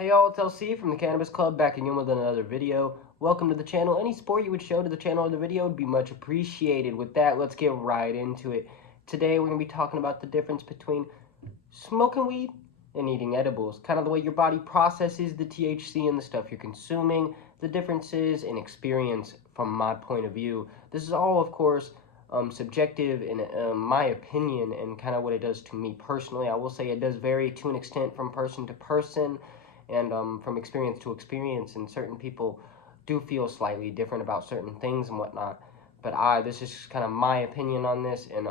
Hey y'all, it's LC from the Cannabis Club back again with another video. Welcome to the channel. Any sport you would show to the channel or the video would be much appreciated. With that, let's get right into it. Today we're going to be talking about the difference between smoking weed and eating edibles. Kind of the way your body processes the THC and the stuff you're consuming, the differences in experience from my point of view. This is all, of course, subjective in my opinion and kind of what it does to me personally. I will say it does vary to an extent from person to person and from experience to experience, and certain people do feel slightly different about certain things and whatnot. But this is kind of my opinion on this and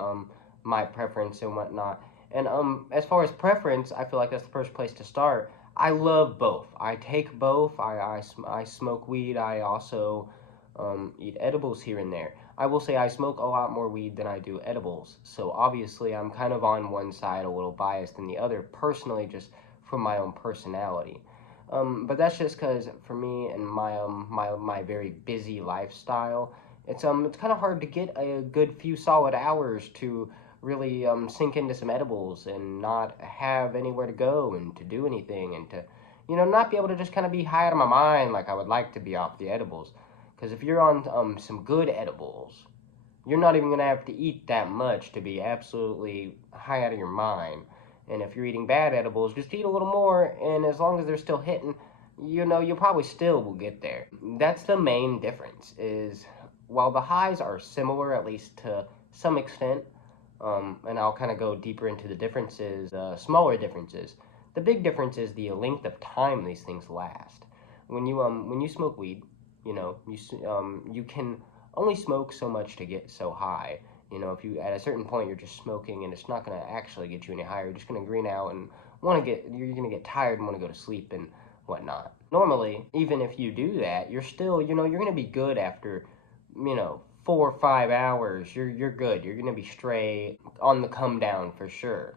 my preference and whatnot. And as far as preference, I feel like that's the first place to start. I love both. I take both. I smoke weed. I also eat edibles here and there. I will say I smoke a lot more weed than I do edibles. So obviously I'm kind of on one side a little biased than the other personally, just from my own personality. But that's just because for me and my very busy lifestyle, it's kind of hard to get a good few solid hours to really sink into some edibles and not have anywhere to go and to do anything and to, not be able to just kind of be high out of my mind like I would like to be off the edibles. Because if you're on some good edibles, you're not even going to have to eat that much to be absolutely high out of your mind. And if you're eating bad edibles, just eat a little more, and as long as they're still hitting, you probably still will get there. That's the main difference, is while the highs are similar, at least to some extent, and I'll kind of go deeper into the differences, smaller differences. The big difference is the length of time these things last. When you smoke weed, you can only smoke so much to get so high. If you at a certain point you're just smoking and it's not going to actually get you any higher, you're just going to green out and you're going to get tired and want to go to sleep and whatnot. Normally, even if you do that, you're still, you're going to be good after, 4 or 5 hours. You're good. You're going to be straight on the come down for sure.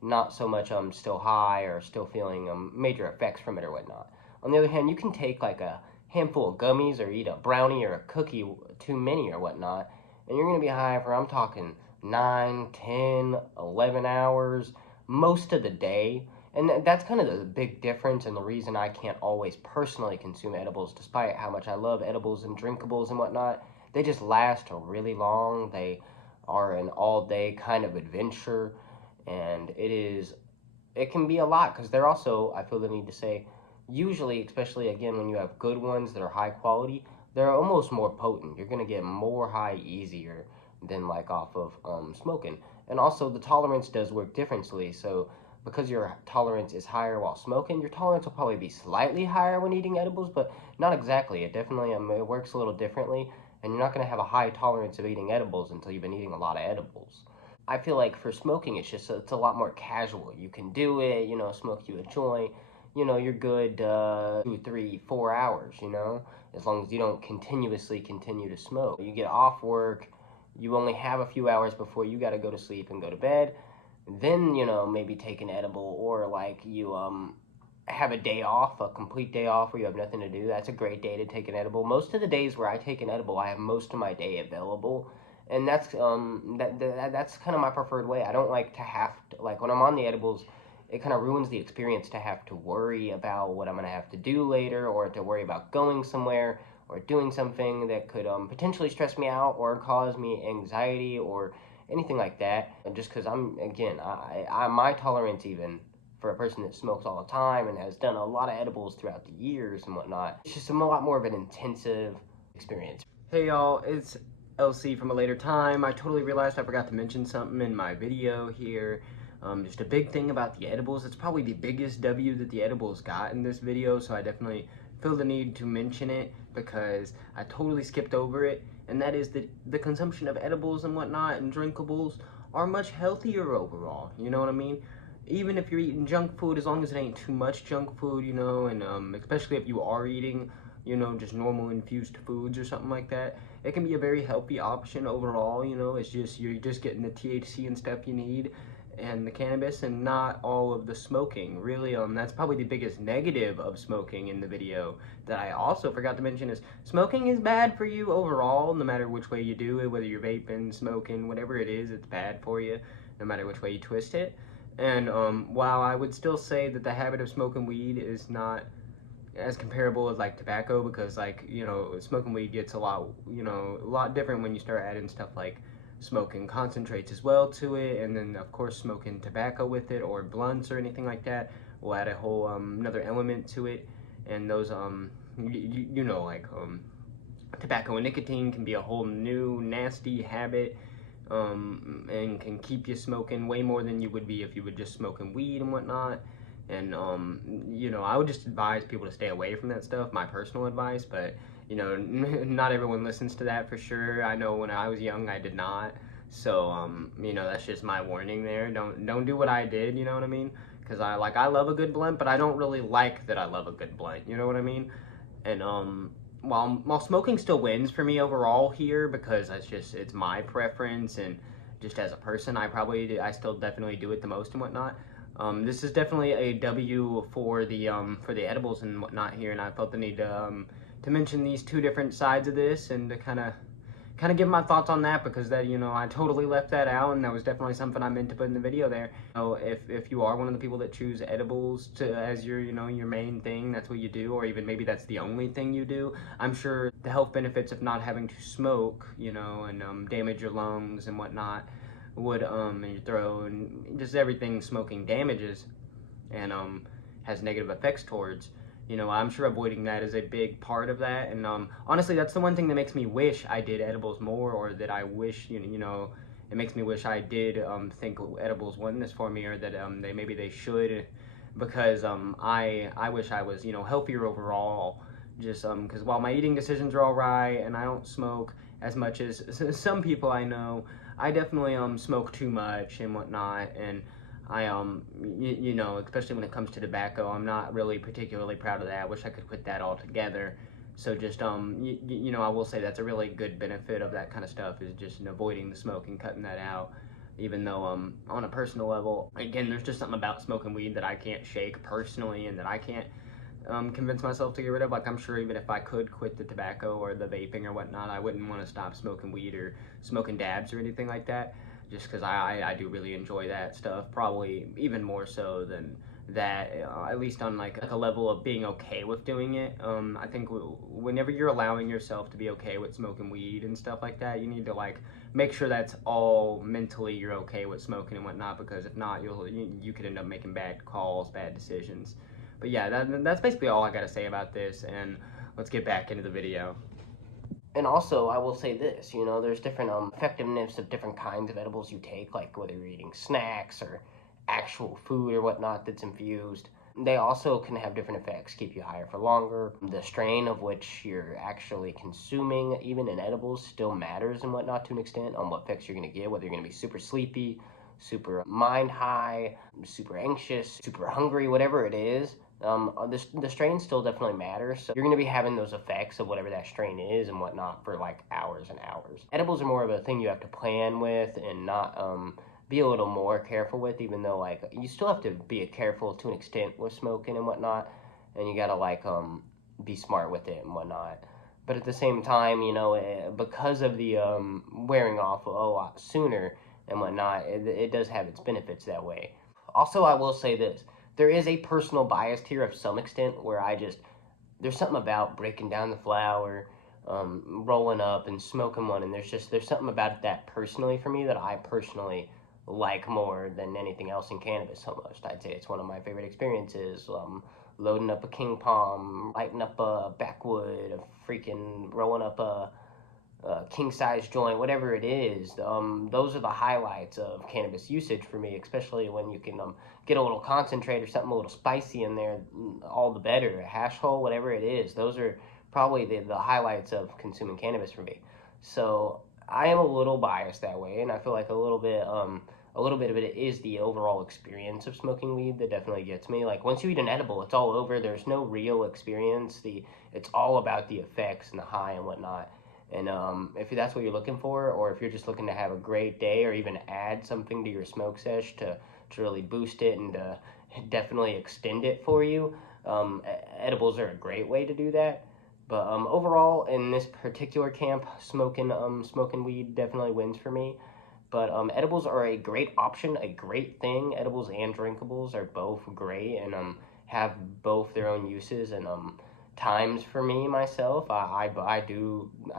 Not so much still high or still feeling major effects from it or whatnot. On the other hand, you can take like a handful of gummies or eat a brownie or a cookie too many or whatnot, and you're going to be high for, I'm talking 9, 10, 11 hours, most of the day. And that's kind of the big difference and the reason I can't always personally consume edibles, despite how much I love edibles and drinkables and whatnot. They just last really long. They are an all-day kind of adventure, and it can be a lot, because they're also, I feel the need to say, usually, especially again when you have good ones that are high quality, they're almost more potent. You're going to get more high easier than like off of smoking. And also the tolerance does work differently. So because your tolerance is higher while smoking, your tolerance will probably be slightly higher when eating edibles, but not exactly. It definitely it works a little differently, and you're not going to have a high tolerance of eating edibles until you've been eating a lot of edibles. I feel like for smoking, it's a lot more casual. You can do it, smoke you a joint, you're good 2, 3, 4 hours, as long as you don't continuously continue to smoke. You get off work, you only have a few hours before you got to go to sleep and go to bed. Then, maybe take an edible, or like you have a day off, a complete day off where you have nothing to do. That's a great day to take an edible. Most of the days where I take an edible, I have most of my day available. And that's that's kind of my preferred way. I don't like to have to, like when I'm on the edibles, it kind of ruins the experience to have to worry about what I'm going to have to do later, or to worry about going somewhere or doing something that could potentially stress me out or cause me anxiety or anything like that. And just because my tolerance, even for a person that smokes all the time and has done a lot of edibles throughout the years and whatnot, it's just a lot more of an intensive experience. Hey y'all, it's LC from a later time. I totally realized I forgot to mention something in my video here. Just a big thing about the edibles. It's probably the biggest W that the edibles got in this video, so I definitely feel the need to mention it because I totally skipped over it, and that is that the consumption of edibles and whatnot and drinkables are much healthier overall, you know what I mean? Even if you're eating junk food, as long as it ain't too much junk food, and especially if you are eating, just normal infused foods or something like that, it can be a very healthy option overall. It's just, you're just getting the THC and stuff you need, and the cannabis, and not all of the smoking. Really, that's probably the biggest negative of smoking in the video that I also forgot to mention, is smoking is bad for you overall, no matter which way you do it, whether you're vaping, smoking, whatever it is, it's bad for you, no matter which way you twist it. And while I would still say that the habit of smoking weed is not as comparable as like tobacco, because like, you know, smoking weed gets a lot, you know, a lot different when you start adding stuff like smoking concentrates as well to it, and then of course smoking tobacco with it, or blunts or anything like that will add a whole another element to it. And those you know, like tobacco and nicotine can be a whole new nasty habit, and can keep you smoking way more than you would be if you were just smoking weed and whatnot. And you know, I would just advise people to stay away from that stuff. My personal advice, but you know, not everyone listens to that for sure. I know when I was young, I did not. So you know, that's just my warning there. Don't do what I did. You know what I mean? Because I love a good blunt, but I don't really like that I love a good blunt. You know what I mean? And while smoking still wins for me overall here, because it's my preference, and just as a person, I still definitely do it the most and whatnot. This is definitely a W for the edibles and whatnot here, and I felt the need to mention these two different sides of this, and to kind of give my thoughts on that, because that, you know, I totally left that out, and that was definitely something I meant to put in the video there. So if you are one of the people that choose edibles to as your, you know, your main thing, that's what you do, or even maybe that's the only thing you do, I'm sure the health benefits of not having to smoke, you know, and damage your lungs and whatnot would and your throat and just everything smoking damages and has negative effects towards, you know, I'm sure avoiding that is a big part of that. And honestly, that's the one thing that makes me wish I did edibles more, or that I wish, you know, it makes me wish I did think edibles won this for me, or that they should, because I wish I was, you know, healthier overall. Just because while my eating decisions are all right, and I don't smoke as much as some people I know, I definitely smoke too much and whatnot. And I you know, especially when it comes to tobacco, I'm not really particularly proud of that. I wish I could quit that altogether. So just you know, I will say that's a really good benefit of that kind of stuff, is just, you know, avoiding the smoking, cutting that out. Even though on a personal level, again, there's just something about smoking weed that I can't shake personally, and that I can't convince myself to get rid of. Like, I'm sure even if I could quit the tobacco or the vaping or whatnot, I wouldn't want to stop smoking weed or smoking dabs or anything like that, just because I do really enjoy that stuff, probably even more so than that, at least on like a level of being okay with doing it. I think whenever you're allowing yourself to be okay with smoking weed and stuff like that, you need to like make sure that's all mentally you're okay with smoking and whatnot, because if not, you could end up making bad calls, bad decisions. But yeah, that's basically all I gotta say about this, and let's get back into the video. And also, I will say this, you know, there's different effectiveness of different kinds of edibles you take, like whether you're eating snacks or actual food or whatnot that's infused. They also can have different effects, keep you higher for longer. The strain of which you're actually consuming, even in edibles, still matters and whatnot to an extent on what effects you're going to get, whether you're going to be super sleepy, super mind high, super anxious, super hungry, whatever it is. The strain still definitely matters. So you're going to be having those effects of whatever that strain is and whatnot for like hours and hours. Edibles are more of a thing you have to plan with and not be a little more careful with, even though like you still have to be careful to an extent with smoking and whatnot, and you gotta like be smart with it and whatnot. But at the same time, you know, because of the wearing off a lot sooner and whatnot, it does have its benefits that way. Also, I will say this: there is a personal bias here of some extent, where there's something about breaking down the flower, rolling up and smoking one, and there's something about that personally for me that I personally like more than anything else in cannabis. Almost, I'd say it's one of my favorite experiences. Loading up a king palm, lighting up a backwood, a freaking rolling up a king size joint, whatever it is. Those are the highlights of cannabis usage for me, especially when you can get a little concentrate or something a little spicy in there. All the better. A hash hole, whatever it is. Those are probably the highlights of consuming cannabis for me. So I am a little biased that way, and I feel like a little bit of it is the overall experience of smoking weed that definitely gets me. Like once you eat an edible, it's all over. There's no real experience. It's all about the effects and the high and whatnot. And if that's what you're looking for, or if you're just looking to have a great day, or even add something to your smoke sesh to really boost it and definitely extend it for you, edibles are a great way to do that. But overall, in this particular camp, smoking weed definitely wins for me. But edibles are a great option, a great thing. Edibles and drinkables are both great, and have both their own uses and times for me myself. I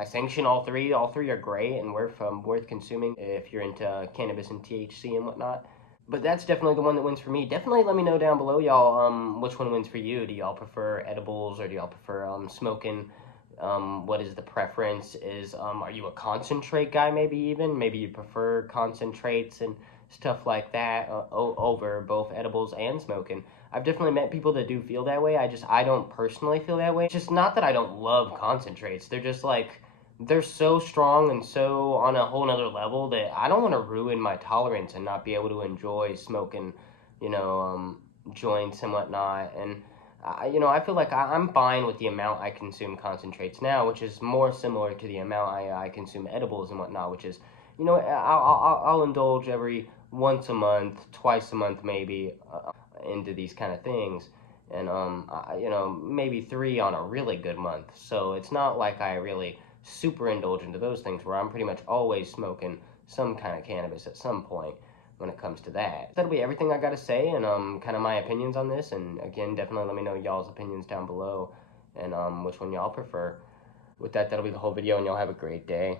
sanction all three. All three are great and worth consuming if you're into cannabis and THC and whatnot. But that's definitely the one that wins for me. Definitely let me know down below, y'all, which one wins for you. Do y'all prefer edibles or do y'all prefer smoking? What is the preference? Are you a concentrate guy? Maybe you prefer concentrates and stuff like that over both edibles and smoking. I've definitely met people that do feel that way. I don't personally feel that way. It's just not that I don't love concentrates. They're just like they're so strong and so on a whole nother level that I don't want to ruin my tolerance and not be able to enjoy smoking, you know, joints and whatnot. And I feel like I'm fine with the amount I consume concentrates now, which is more similar to the amount I consume edibles and whatnot, which is, I'll indulge every once a month, twice a month maybe, into these kind of things. And, maybe three on a really good month. So it's not like I really super indulge into those things where I'm pretty much always smoking some kind of cannabis at some point when it comes to that. That'll be everything I gotta say and kind of my opinions on this. And again, definitely let me know y'all's opinions down below and which one y'all prefer. With that, that'll be the whole video and y'all have a great day.